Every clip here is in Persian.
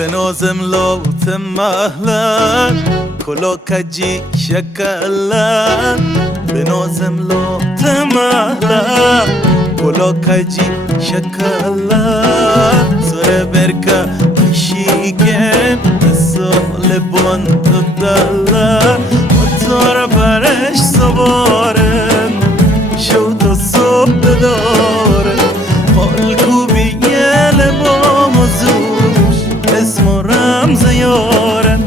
بنازم لوت محلن کلا کجی شکلن بنازم لوت محلن کلا کجی شکلن سر برکه کشیگن سال بند دلن موتور برش سوارن شو تا صبح دارن حال کوبی یل با موضوعش اسم و رمز یارن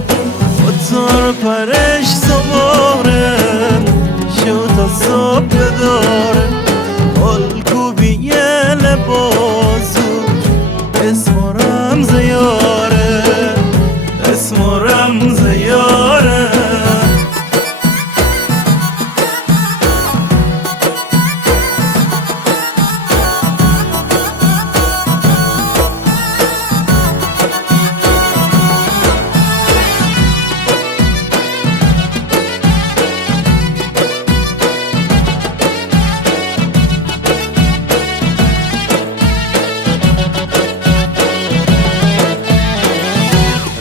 موتور برش سوارن شو تا صبح دارن حال کوبی یل با موضوعش اسم و رمز یارن اسم و رمز یارن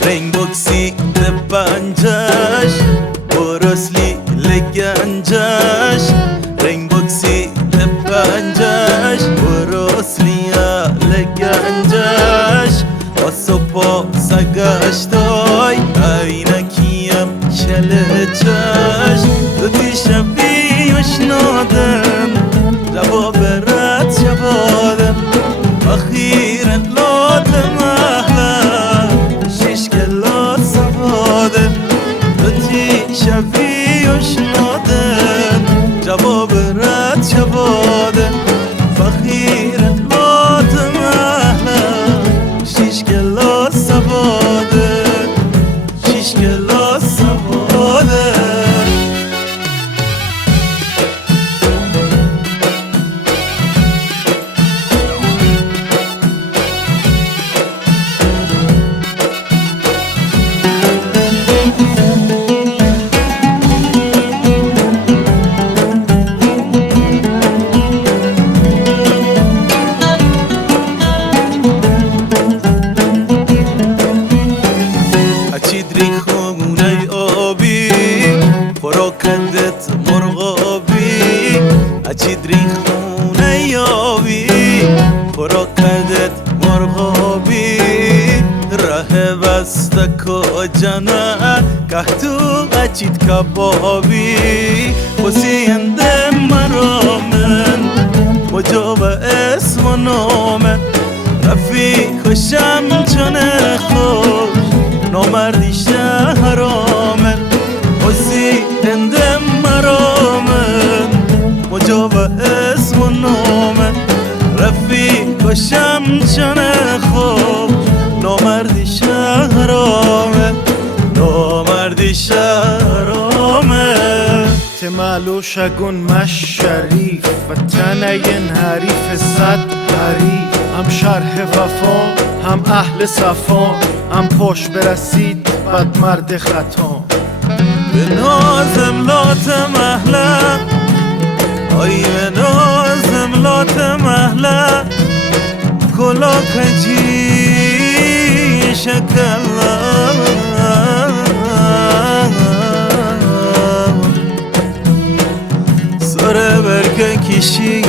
رنگ بکسی پنجش برسلی لگنجش رنگ بکسی پنجش برسلی لگنجش آسوپا سگشتای اینکیم شلچش دو دیشبیش نادن جواب رد شبادن اخیرا لادم شفیعش نادن جواب رد شبادن فخیرن لاتم اهلا شیش کلاس سبادن شیش کلاس سبادن خونه آبی خوراکندت مرغابی اچیدری خونه آبی خوراکندت مرغابی ره بسته کجانه که تو اچید کبابی حسینده مرامن مجاب اسم و نامن رفیقشم چنه خوش نامردی شهرامن حسینده مرامن مجاب اسم و نامن رفیقشم چنه خوب نامردی شهرامن نامردی شهرامن تمالو شگون مش شریف و تنین حریف صد حریف هم شرح وفا هم اهل صفا هم پشت برسید بد مرد خطا به نازم لاتم اهلا آی به نازم لاتم اهلا کلا کجی شکلا سر برکه کشی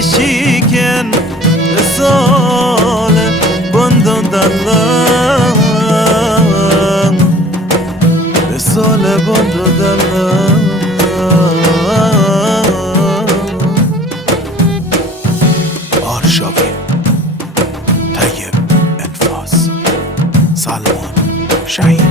کشیکن مثال بندن دلم مثال بندن دلم آرشاوی طیب انفاس سلمان شهید